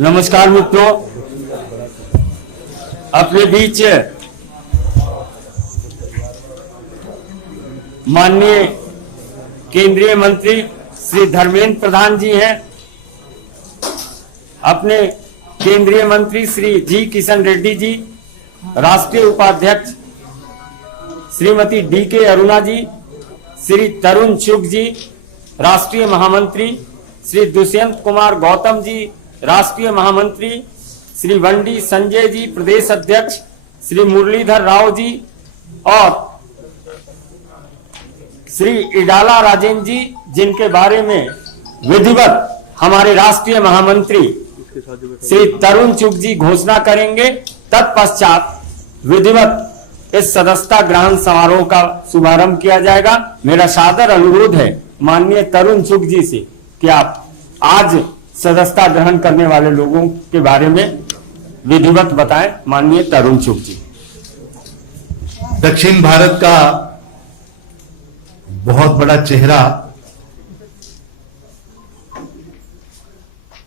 नमस्कार मित्रों, अपने बीच माननीय केंद्रीय मंत्री श्री धर्मेंद्र प्रधान जी हैं। अपने केंद्रीय मंत्री श्री जी किशन रेड्डी जी, राष्ट्रीय उपाध्यक्ष श्रीमती डी के अरुणा जी, श्री तरुण चुग जी, राष्ट्रीय महामंत्री श्री दुष्यंत कुमार गौतम जी, राष्ट्रीय महामंत्री श्री वंडी संजय जी, प्रदेश अध्यक्ष श्री मुरलीधर राव जी और श्री इडाला राजेंद्र जी, जिनके बारे में विधिवत हमारे राष्ट्रीय महामंत्री श्री तरुण चुग जी घोषणा करेंगे। तत्पश्चात विधिवत इस सदस्यता ग्रहण समारोह का शुभारंभ किया जाएगा। मेरा सादर अनुरोध है माननीय तरुण चुग जी से कि आप आज सदस्यता ग्रहण करने वाले लोगों के बारे में विधिवत बताएं। माननीय तरुण चुग जी। दक्षिण भारत का बहुत बड़ा चेहरा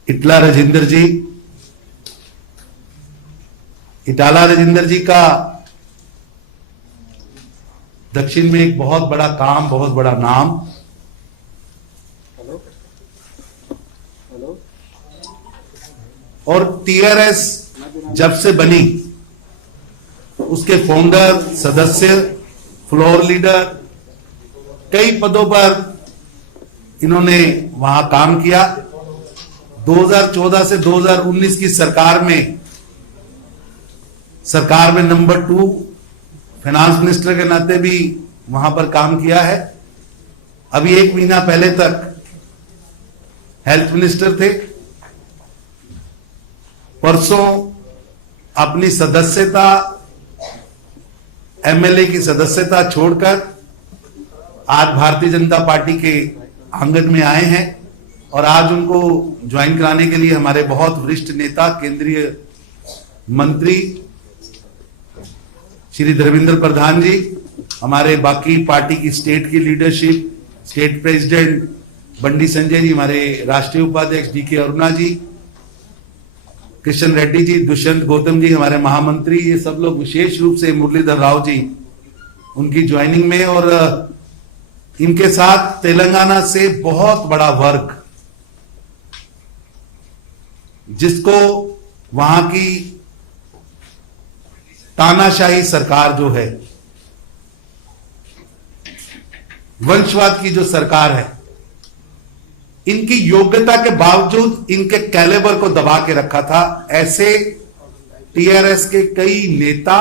इटाला राजेंद्र जी का दक्षिण में एक बहुत बड़ा काम, बहुत बड़ा नाम। और टीआरएस जब से बनी उसके फाउंडर, सदस्य, फ्लोर लीडर, कई पदों पर इन्होंने वहां काम किया। 2014 से 2019 की सरकार में नंबर 2 फाइनेंस मिनिस्टर के नाते भी वहां पर काम किया है। अभी 1 महीना पहले तक हेल्थ मिनिस्टर थे। परसों अपनी सदस्यता, एमएलए की सदस्यता छोड़कर आज भारतीय जनता पार्टी के आंगन में आए हैं और आज उनको ज्वाइन कराने के लिए हमारे बहुत वरिष्ठ नेता, केंद्रीय मंत्री श्री धर्मेंद्र प्रधान जी, हमारे बाकी पार्टी की स्टेट की लीडरशिप, स्टेट प्रेसिडेंट बंडी संजय जी, हमारे राष्ट्रीय उपाध्यक्ष डी के अरुणा जी, किशन रेड्डी जी, दुष्यंत गौतम जी, हमारे महामंत्री, ये सब लोग, विशेष रूप से मुरलीधर राव जी उनकी ज्वाइनिंग में, और इनके साथ तेलंगाना से बहुत बड़ा वर्ग, जिसको वहां की तानाशाही सरकार जो है, वंशवाद की जो सरकार है, इनकी योग्यता के बावजूद इनके कैलेबर को दबा के रखा था। ऐसे टीआरएस के कई नेता,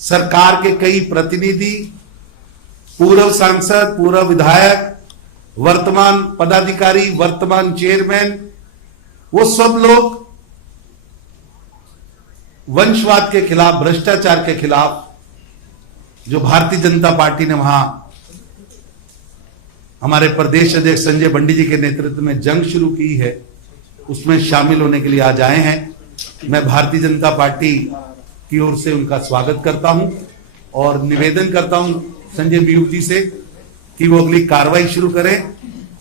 सरकार के कई प्रतिनिधि, पूर्व सांसद, पूर्व विधायक, वर्तमान पदाधिकारी, वर्तमान चेयरमैन, वो सब लोग वंशवाद के खिलाफ, भ्रष्टाचार के खिलाफ, जो भारतीय जनता पार्टी ने वहां हमारे प्रदेश अध्यक्ष संजय बंडी जी के नेतृत्व में जंग शुरू की है, उसमें शामिल होने के लिए आज आए हैं। मैं भारतीय जनता पार्टी की ओर से उनका स्वागत करता हूं और निवेदन करता हूं संजय बीयू जी से कि वो अगली कार्रवाई शुरू करें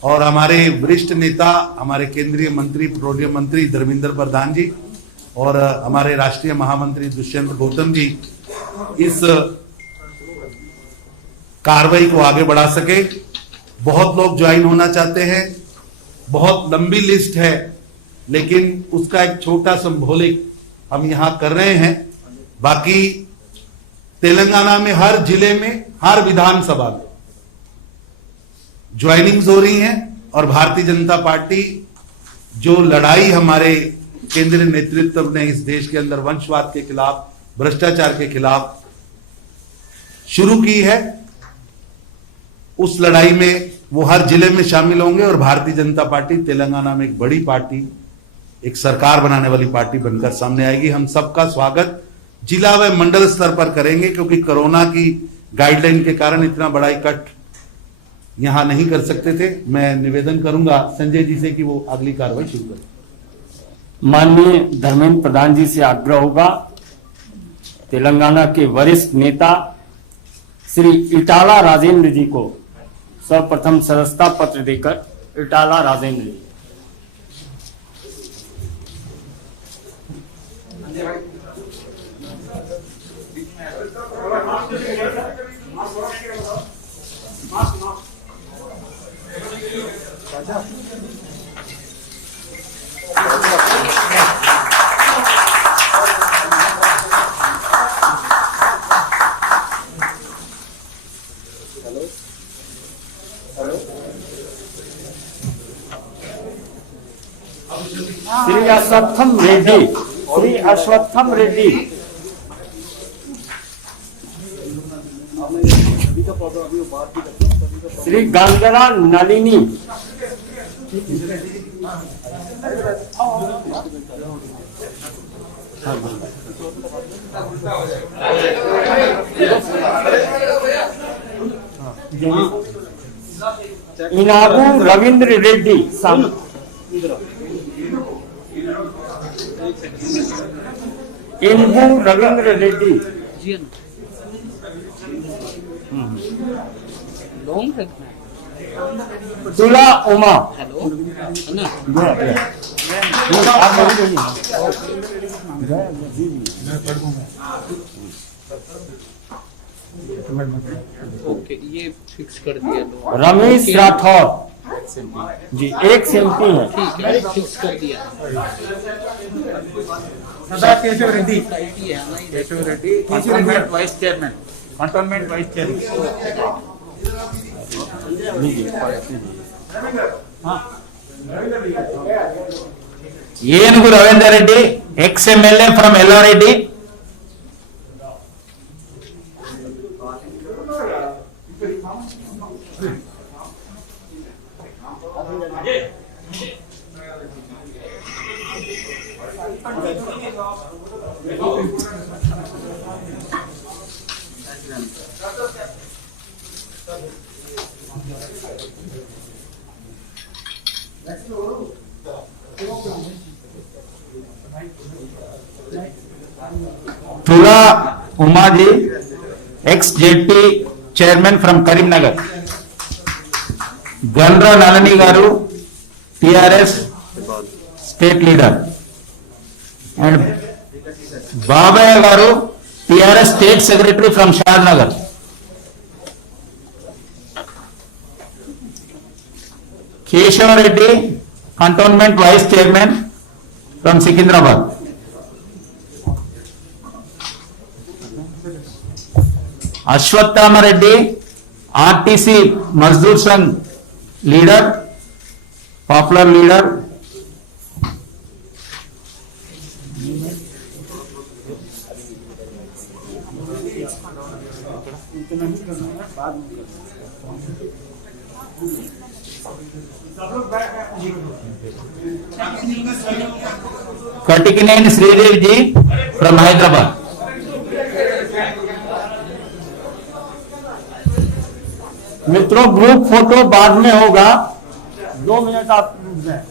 और हमारे वरिष्ठ नेता, हमारे केंद्रीय मंत्री, पेट्रोलियम मंत्री धर्मेंद्र प्रधान जी और हमारे राष्ट्रीय महामंत्री दुष्यंत गौतम जी इस कार्रवाई को आगे बढ़ा सके। बहुत लोग ज्वाइन होना चाहते हैं, बहुत लंबी लिस्ट है, लेकिन उसका एक छोटा सिंबॉलिक हम यहां कर रहे हैं। बाकी तेलंगाना में हर जिले में, हर विधानसभा में ज्वाइनिंग्स हो रही हैं और भारतीय जनता पार्टी जो लड़ाई हमारे केंद्रीय नेतृत्व ने इस देश के अंदर वंशवाद के खिलाफ, भ्रष्टाचार के खिलाफ शुरू की है, उस लड़ाई में वो हर जिले में शामिल होंगे और भारतीय जनता पार्टी तेलंगाना में एक बड़ी पार्टी, एक सरकार बनाने वाली पार्टी बनकर सामने आएगी। हम सबका स्वागत जिला व मंडल स्तर पर करेंगे, क्योंकि कोरोना की गाइडलाइन के कारण इतना बड़ा इकट्ठ यहां नहीं कर सकते थे। मैं निवेदन करूंगा संजय जी से कि वो अगली कार्रवाई शुरू करें। माननीय धर्मेंद्र प्रधान जी से आग्रह होगा तेलंगाना के वरिष्ठ नेता श्री इटाला राजेंद्र जी को सर्वप्रथम सदस्यता पत्र देकर इटाला राजेंद्र जी। श्री अश्वत्थम रेड्डी, श्री अश्वत्थम रेड्डी, श्री गंगरा नलिनी, इनागू रविंद्र रेड्डी, इनबू रविंद्र रेड्डी, तुला उमा, ओके, ये फिक्स कर दिया तो रमेश राठौर जी, एक एमपी है, ठीक है, फिक्स कर दिया। केशव रेड्डी, है ना, ये Keshav Reddy, cantonment vice chairman, cantonment vice chairman. Enugu Ravinder Reddy, ex MLA from Yellareddy. Tula Umaji, ex ZP chairman from Karimnagar. Gandra Nalini garu, TRS state leader. And Babaiah garu, TRS state secretary from Shadnagar. Keshav Reddy, cantonment vice chairman from Secunderabad. Ashwathama Reddy, RTC Mazdoor Sangh leader, popular leader. Katikineni Sridevi ji from Hyderabad. मित्रों ग्रुप फोटो बाद में होगा, 2 मिनट आप रुक जाएं।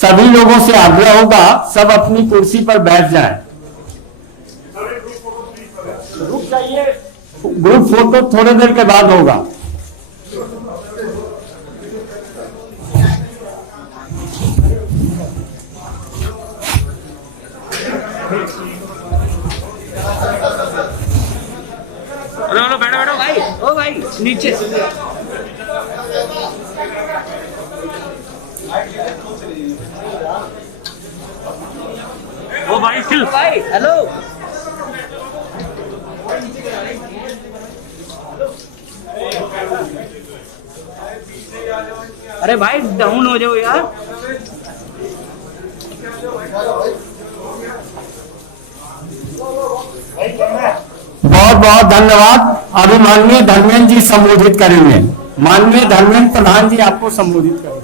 सभी लोगों से आग्रह होगा, सब अपनी कुर्सी पर बैठ जाएं। रुक जाइए, ग्रुप फोटो थोड़ी देर के बाद होगा। बैठो बैठो भाई ओ भाई नीचे ओ भाई चिल भाई हेलो अरे भाई डाउन हो जाओ यार बहुत बहुत धन्यवाद। अभी माननीय धर्मेंद्र जी संबोधित करेंगे। माननीय धर्मेंद्र प्रधान जी आपको संबोधित करेंगे।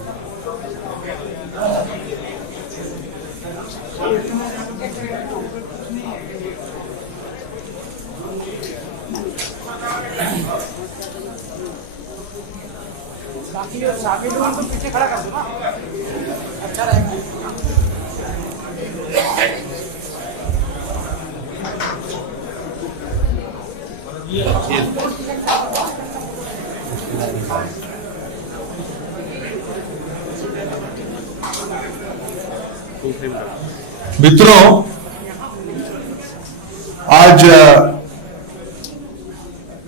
पीछे खड़ा कर दो ना, अच्छा रहेगा। मित्रों, आज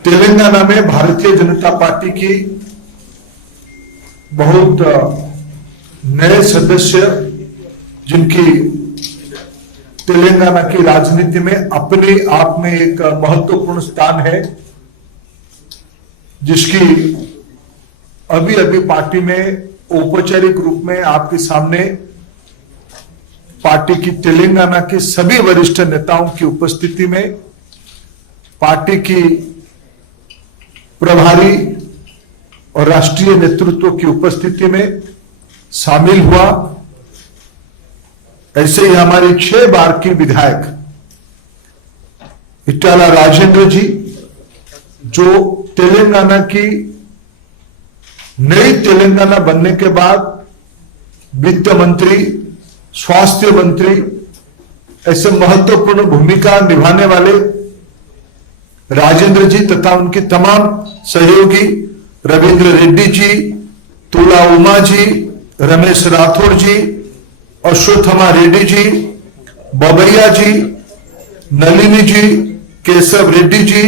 तेलंगाना में भारतीय जनता पार्टी की बहुत नए सदस्य जिनकी तेलंगाना की राजनीति में अपने आप में एक महत्वपूर्ण स्थान है, जिसकी अभी अभी पार्टी में औपचारिक रूप में आपके सामने पार्टी की तेलंगाना के सभी वरिष्ठ नेताओं की उपस्थिति में पार्टी की प्रभारी और राष्ट्रीय नेतृत्व की उपस्थिति में शामिल हुआ। ऐसे ही हमारे 6 बार की विधायक इटाला राजेंद्र जी, जो तेलंगाना की नई तेलंगाना बनने के बाद वित्त मंत्री, स्वास्थ्य मंत्री ऐसे महत्वपूर्ण भूमिका निभाने वाले राजेंद्र जी तथा उनकी तमाम सहयोगी रविंद्र रेड्डी जी, तुला उमा जी, रमेश राठौड़ जी, अश्वत्थमा रेड्डी जी, बबैया जी, नलिनी जी, केशव रेड्डी जी,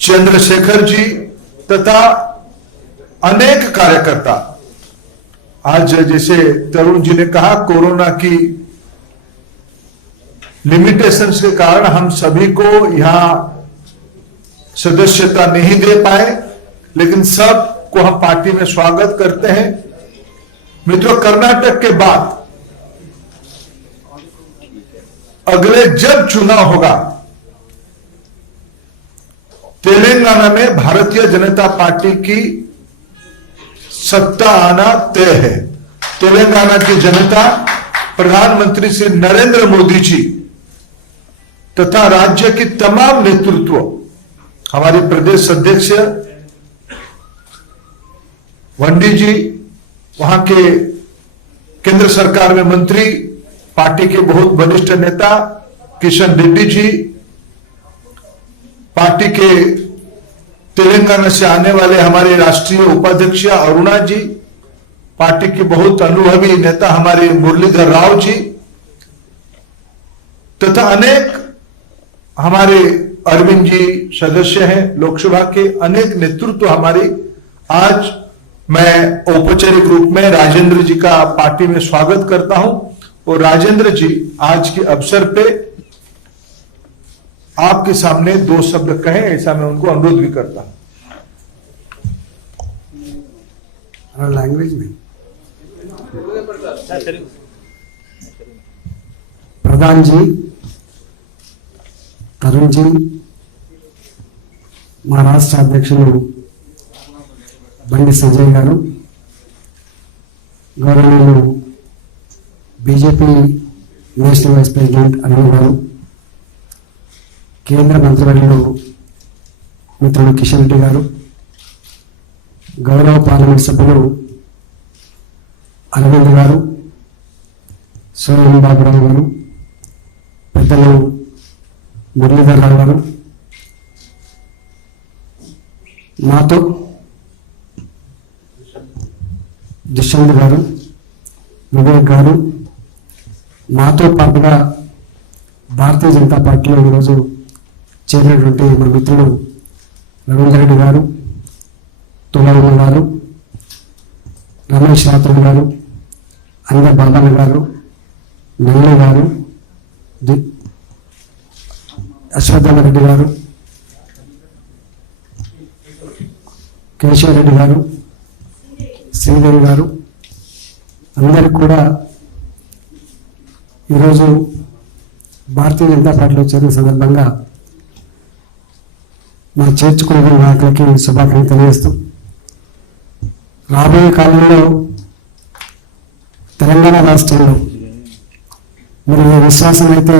चंद्रशेखर जी तथा अनेक कार्यकर्ता। आज जैसे तरुण जी ने कहा, कोरोना की लिमिटेशंस के कारण हम सभी को यहां सदस्यता नहीं दे पाए, लेकिन सबको हम पार्टी में स्वागत करते हैं। मित्रों, कर्नाटक के बाद अगले जब चुनाव होगा, तेलंगाना में भारतीय जनता पार्टी की सत्ता आना तय है। तेलंगाना की जनता प्रधानमंत्री श्री नरेंद्र मोदी जी तथा राज्य की तमाम नेतृत्व, हमारे प्रदेश अध्यक्ष वंडी जी, वहां के केंद्र सरकार में मंत्री, पार्टी के बहुत वरिष्ठ नेता किशन रेड्डी जी, पार्टी के तेलंगाना से आने वाले हमारे राष्ट्रीय उपाध्यक्ष अरुणा जी, पार्टी के बहुत अनुभवी नेता हमारे मुरलीधर राव जी तथा अनेक हमारे अरविंद जी सदस्य हैं लोकसभा के, अनेक नेतृत्व हमारी। आज मैं औपचारिक रूप में राजेंद्र जी का पार्टी में स्वागत करता हूं और राजेंद्र जी आज के अवसर पे आपके सामने 2 शब्द कहें, ऐसा मैं उनको अनुरोध भी करता हूं। लैंग्वेज में प्रधान जी, तरुण जी, మా రాష్ట్ర అధ్యక్షులు బండి సంజయ్ గారు, గౌరవనీయులు BJP national vice president Anil గారు, కేంద్ర మంత్రివర్యులు మిత్రులు కిషన్ రెడ్డి గారు, గౌరవ పార్లమెంట్ సభ్యులు అరవింద్ గారు, సోయం బాబురావు గారు, పెద్దలు మురళీధర్ రావు గారు, మాతో దుష్యంత్ గారు, వివేక్ గారు, మాతో పాటుగా భారతీయ జనతా పార్టీలో ఈరోజు చేరినటువంటి మా మిత్రులు రవీంద్ర రెడ్డి గారు, తులమ్మ గారు, రమేష్ రాథోడ్ గారు, అందర్ బాబన్న గారు, నల్లి గారు, అశ్వత్థామ రెడ్డి గారు, కేశవరెడ్డి గారు, శ్రీదేవి గారు అందరికి కూడా ఈరోజు భారతీయ జనతా పార్టీలో చేరిన సందర్భంగా మా చేర్చుకున్న నాయకులకి శుభాకాంక్షలు తెలియజేస్తూ, రాబోయే కాలంలో తెలంగాణ రాష్ట్రంలో మీరు ఏ విశ్వాసం అయితే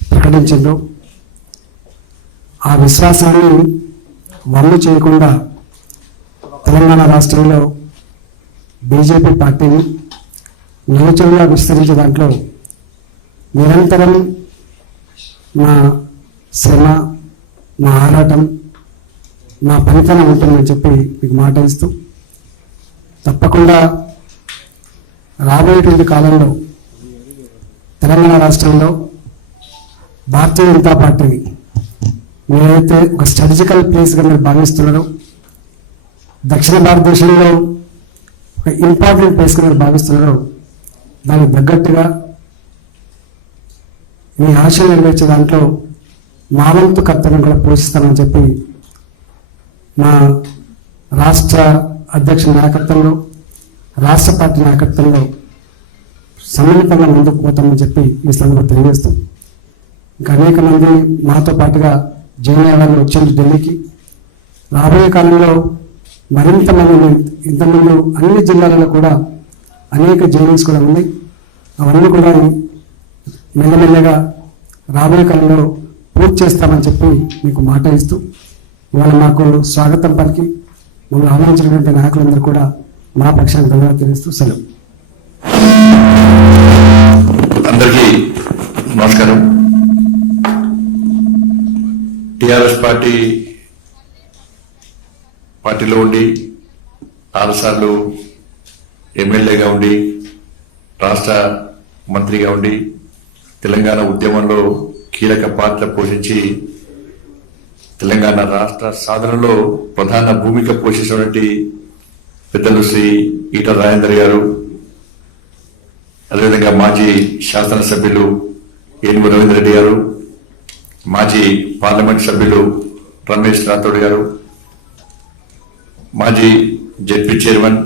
ప్రకటించిందో ఆ విశ్వాసాన్ని వమ్ము చేయకుండా తెలంగాణ రాష్ట్రంలో బీజేపీ పార్టీని నిలుచుగా విస్తరించే దాంట్లో నిరంతరం మా శ్రమ, మా ఆరాటం, మా పనితనం ఉంటుందని చెప్పి మీకు మాట ఇస్తూ, తప్పకుండా రాబోయేటువంటి కాలంలో తెలంగాణ రాష్ట్రంలో భారతీయ జనతా పార్టీని మీరైతే ఒక స్ట్రాటజికల్ ప్లేస్గా మీరు భావిస్తున్నారో, దక్షిణ భారతదేశంలో ఒక ఇంపార్టెంట్ ప్లేస్గా మీరు భావిస్తున్నారో, దానికి తగ్గట్టుగా మీ ఆశలు నెరవేర్చే దాంట్లో మా వంతు కర్తవ్యం కూడా పోషిస్తామని చెప్పి మా రాష్ట్ర అధ్యక్షుల నాయకత్వంలో, రాష్ట్ర పార్టీ నాయకత్వంలో సమ్మిళితంగా ముందుకు పోతామని చెప్పి ఈ సందర్భంగా తెలియజేస్తాం. ఇంకా అనేక మంది మాతో పాటుగా జాయిన్ అయ్యేవాళ్ళు వచ్చేది ఢిల్లీకి. రాబోయే కాలంలో మరింత మంది, ఇంతకుముందు అన్ని జిల్లాలలో కూడా అనేక జైనింగ్స్ కూడా ఉన్నాయి. అవన్నీ కూడా మెల్లమెల్లగా రాబోయే కాలంలో పూర్తి చేస్తామని చెప్పి మీకు మాట ఇస్తూ, ఇవాళ మాకు స్వాగతం పలికి మమ్మల్ని ఆహ్వానించినటువంటి నాయకులందరూ కూడా మా పక్షాన్ని ధన్యవాదాలు తెలియజేస్తూ సెలవు. అందరికీ నమస్కారం. టిఆర్ఎస్ పార్టీలో ఉండి 6 సార్లు ఎమ్మెల్యేగా ఉండి రాష్ట్ర మంత్రిగా ఉండి తెలంగాణ ఉద్యమంలో కీలక పాత్ర పోషించి తెలంగాణ రాష్ట్ర సాధనలో ప్రధాన భూమిక పోషించినటువంటి పెద్దలు శ్రీ ఈటల రాజేందర్ గారు, అదేవిధంగా మాజీ శాసనసభ్యులు ఏనుగు రవీంద్ర రెడ్డి గారు, మాజీ పార్లమెంట్ సభ్యులు రమేష్ రాథోడ్ గారు, మాజీ జెడ్పీ చైర్మన్,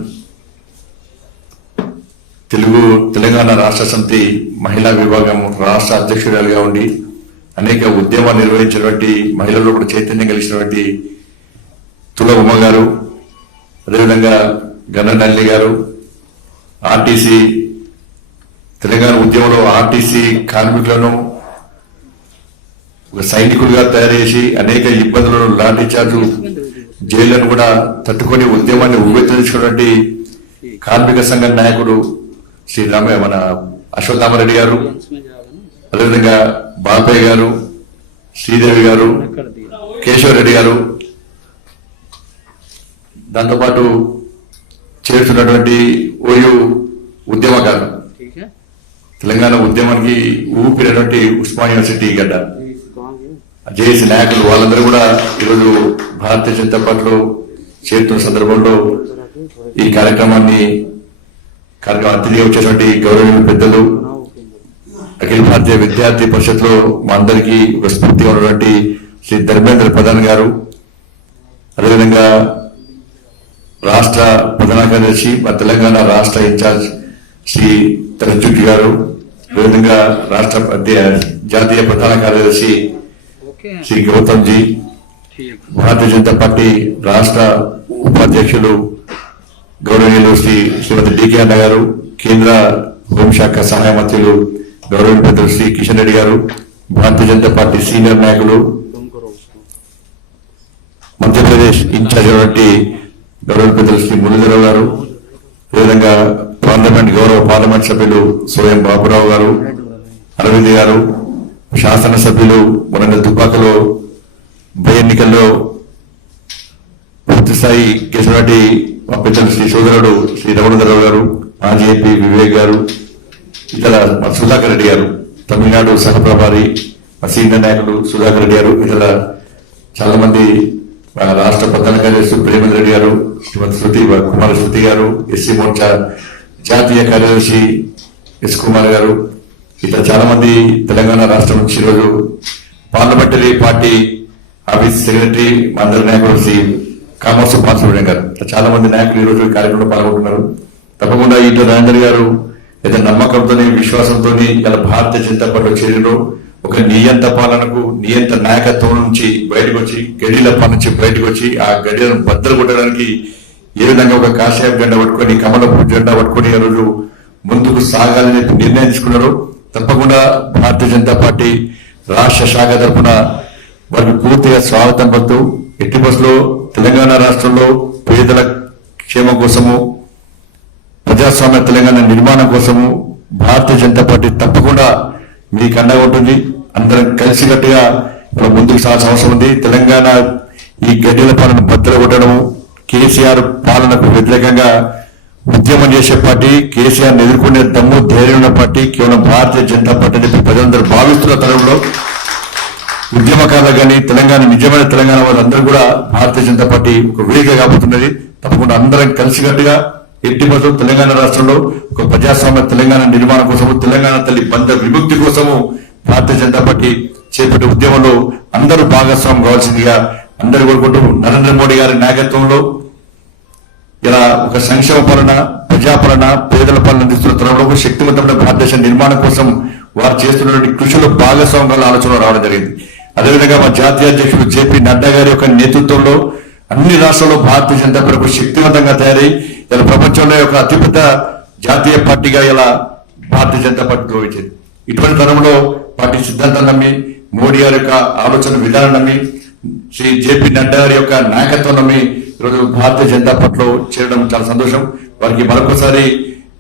తెలంగాణ రాష్ట్ర సమితి మహిళా విభాగం రాష్ట్ర అధ్యక్షురాలుగా ఉండి అనేక ఉద్యమాలు నిర్వహించినటువంటి, మహిళల్లో కూడా చైతన్యం కలిగినటువంటి తుల ఉమ్మ గారు, అదేవిధంగా గన్ననల్లి గారు, ఆర్టీసీ తెలంగాణ ఉద్యమంలో ఆర్టీసీ కార్మికులను ఒక సైనికులుగా తయారు చేసి అనేక ఇబ్బందులను, లాఠీ చార్జు, జైళ్లను కూడా తట్టుకొని ఉద్యమాన్ని ఉవ్వెత్తించుకున్నటువంటి కార్మిక సంఘ నాయకుడు శ్రీ మన అశ్వత్థామరెడ్డి గారు, అదేవిధంగా బాపయ్య గారు, శ్రీదేవి గారు, కేశవరెడ్డి గారు, దాంతోపాటు చేరుతున్నటువంటి ఓయూ ఉద్యమకారు, తెలంగాణ ఉద్యమానికి ఊపిరినటువంటి ఉస్మానియా యూనివర్సిటీ గడ్డ జేఏసీ నాయకులు, వాళ్ళందరూ కూడా ఈరోజు భారతీయ జనతా పార్టీలో చేరుతున్న సందర్భంలో ఈ కార్యక్రమాన్ని అతిథిగా వచ్చేటువంటి గౌరవనీయులు పెద్దలు, అఖిల భారతీయ విద్యార్థి పరిషత్లో మా అందరికీ ఒక స్ఫూర్తిగా ఉన్నటువంటి శ్రీ ధర్మేంద్ర ప్రధాన్ గారు, అదేవిధంగా రాష్ట్ర ప్రధాన కార్యదర్శి, మా తెలంగాణ రాష్ట్ర ఇన్ఛార్జ్ శ్రీ తరజుకి గారు, అదేవిధంగా రాష్ట్ర జాతీయ ప్రధాన కార్యదర్శి శ్రీ గౌతమ్ జీ, భారతీయ జనతా పార్టీ రాష్ట్ర ఉపాధ్యక్షులు గౌరవనీయులు శ్రీమతి డికే అన్న గారు, కేంద్ర హోంశాఖ సహాయ మంత్రులు గౌరవనీయులు పెద్దలు శ్రీ కిషన్ రెడ్డి గారు, భారతీయ జనతా పార్టీ సీనియర్ నాయకులు, మధ్యప్రదేశ్ ఇన్ఛార్జ్ అయినటువంటి గౌరవ పెద్దలు శ్రీ మురళీధరరావు గారు, అదేవిధంగా గౌరవ పార్లమెంట్ సభ్యులు సోయం బాబురావు గారు, అరవింద్ గారు, శాసనసభ్యులు మొన్న దుబ్బాకలో ఉప ఎన్నికల్లో పూర్తి స్థాయి గెలిచినటువంటి మా పెద్దలు శ్రీ సోదరుడు శ్రీ రమణధరరావు గారు, మాజీ ఎంపీ వివేక్ గారు, ఇతర సుధాకర్ రెడ్డి గారు, తమిళనాడు సహప్రభారి మా సీనియర్ నాయకులు సుధాకర్ రెడ్డి గారు, ఇతర చాలా మంది మన రాష్ట్ర ప్రధాన కార్యదర్శి ప్రేమేంద్ర రెడ్డి గారు, శ్రీమతి కుమార శృతి గారు, ఎస్సీ మోర్చా జాతీయ కార్యదర్శి ఎస్ కుమార్ గారు, ఇట్లా చాలా మంది తెలంగాణ రాష్ట్రం నుంచి ఈరోజు పార్లమెంటరీ పార్టీ ఆఫీస్ సెక్రటరీ అందరి నాయకులు శ్రీ కామర్స్ బాలసుబ్రహ్మణ్యం గారు, ఇట్లా చాలా మంది నాయకులు ఈరోజు ఈ కార్యక్రమంలో పాల్గొంటున్నారు. తప్పకుండా ఈటల రాజేందర్ గారు ఏదో నమ్మకంతోనే విశ్వాసంతో ఇలా భారతీయ జనతా పార్టీలో చేరిలో ఒక నియంత పాలనకు నియంత నాయకత్వం నుంచి బయటకు వచ్చి గడిల పాలన నుంచి బయటకు వచ్చి ఆ గడిలను బద్దలు కొట్టడానికి ఏ విధంగా ఒక కాషాయ జెండా పట్టుకొని కమలపు జెండా పట్టుకొని ఈ రోజు ముందుకు సాగాలని నిర్ణయం తీసుకున్నారు. తప్పకుండా భారతీయ జనతా పార్టీ రాష్ట్ర శాఖ తరఫున వారికి పూర్తిగా స్వాగతం పలుకుతూ ఎట్టి బస్సులో తెలంగాణ రాష్ట్రంలో పేదల క్షేమం కోసము ప్రజాస్వామ్య తెలంగాణ నిర్మాణం కోసము భారతీయ జనతా పార్టీ తప్పకుండా మీకు అండగా ఉంటుంది. అందరం కలిసికట్టుగా మనం ముందుకు సాగాల్సిన అవసరం ఉంది. తెలంగాణ ఈ గడ్డల పాలన బద్దలు కొట్టడం, కేసీఆర్ పాలనకు వ్యతిరేకంగా ఉద్యమం చేసే పార్టీ, కేసీఆర్ ఎదుర్కొనే దమ్ము ధైర్యం ఉన్న పార్టీ కేవలం భారతీయ జనతా పార్టీ అని ప్రజలందరూ భావిస్తున్న తరంలో ఉద్యమకారులు కానీ తెలంగాణ నిజమైన తెలంగాణ వాళ్ళందరూ కూడా భారతీయ జనతా పార్టీ ఒక వేదిక కాబోతున్నది. తప్పకుండా అందరం కలిసికట్టుగా ఎట్టి బస్సు తెలంగాణ రాష్ట్రంలో ఒక ప్రజాస్వామ్య తెలంగాణ నిర్మాణం కోసము, తెలంగాణ తల్లి బంధ విముక్తి కోసము భారతీయ జనతా పార్టీ చేపట్టే ఉద్యమంలో అందరూ భాగస్వామ్యం కావాల్సిందిగా అందరూ కోరుకుంటూ నరేంద్ర మోడీ గారి నాయకత్వంలో ఇలా ఒక సంక్షేమ పాలన, ప్రజాపాలన, పేదల పాలన అందిస్తున్న తరంలో ఒక శక్తివంతమైన భారతదేశ నిర్మాణం కోసం వారు చేస్తున్నటువంటి కృషిలో భాగస్వామ్యాల ఆలోచన రావడం జరిగింది. అదేవిధంగా మా జాతీయ అధ్యక్షుడు జేపీ నడ్డా గారి యొక్క నేతృత్వంలో అన్ని రాష్ట్రాల్లో భారతీయ జనతా పార్టీ శక్తివంతంగా తయారై ఇలా ప్రపంచంలో ఒక అతిపెద్ద జాతీయ పార్టీగా ఇలా భారతీయ జనతా పార్టీ గౌరవించింది. ఇటువంటి తరంలో పార్టీ సిద్ధాంతం నమ్మి, మోడీ గారి యొక్క ఆలోచన విధానం నమ్మి, శ్రీ జేపీ నడ్డా గారి యొక్క నాయకత్వం నమ్మి ఈరోజు భారతీయ జనతా పార్టీలో చేరడం చాలా సంతోషం. వారికి మరొకసారి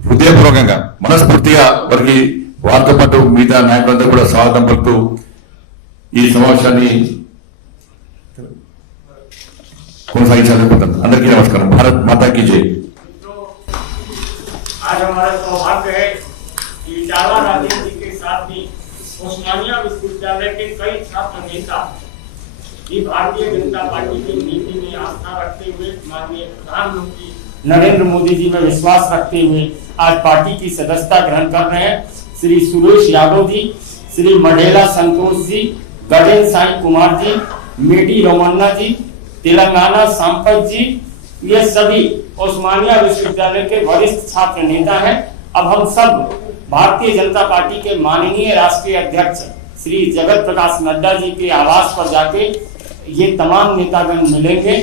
హృదయపూర్వకంగా మనస్ఫూర్తిగా వారికి వారితో పాటు మిగతా నాయకులందరూ కూడా స్వాగతం పలుకుతూ ఈ సమావేశాన్ని కొనసాగించాలనుకుంటున్నాను. అందరికీ నమస్కారం. భారత్ మాతాకి జై. आज हमारा सौभाग्य है कि चाला राजेंद्र जी के साथ भी उस्मानिया विश्वविद्यालय के कई छात्र नेता की भारतीय जनता पार्टी की नीति में आस्था रखते हुए माननीय प्रधानमंत्री नरेंद्र मोदी जी में विश्वास रखते हुए आज पार्टी की सदस्यता ग्रहण कर रहे हैं। श्री सुरेश यादव जी, श्री मढ़ेला संतोष जी, गजेंद्र साई कुमार जी, मेडी रोमन्ना जी, तेलंगाना संपत जी, ये सभी उस्मानिया विश्वविद्यालय के वरिष्ठ छात्र नेता हैं। अब हम सब भारतीय जनता पार्टी के माननीय राष्ट्रीय अध्यक्ष श्री जगत प्रकाश नड्डा जी के आवास पर जाके ये तमाम नेतागण मिलेंगे।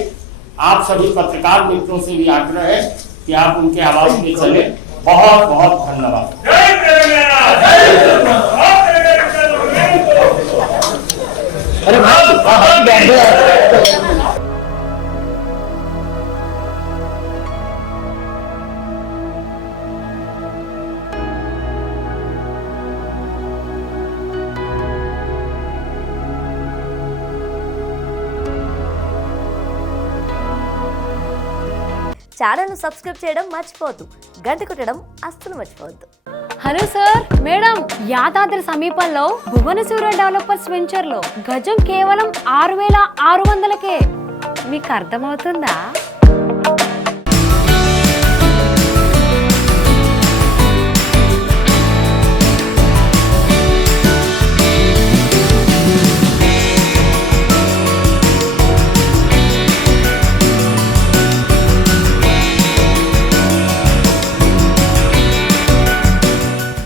आप सभी पत्रकार मित्रों से भी आग्रह है कि आप उनके आवास में चले। बहुत बहुत धन्यवाद। अरे भाई ఛానల్ను సబ్స్క్రైబ్ చేయడం మర్చిపోవద్దు, గంట కొట్టడం అస్సలు మర్చిపోవద్దు. హలో సార్, మేడం, యాదాద్రి సమీపంలో భువనసూర డెవలపర్స్ వెంచర్లో గజం కేవలం 6,600కే. మీకు అర్థమవుతుందా?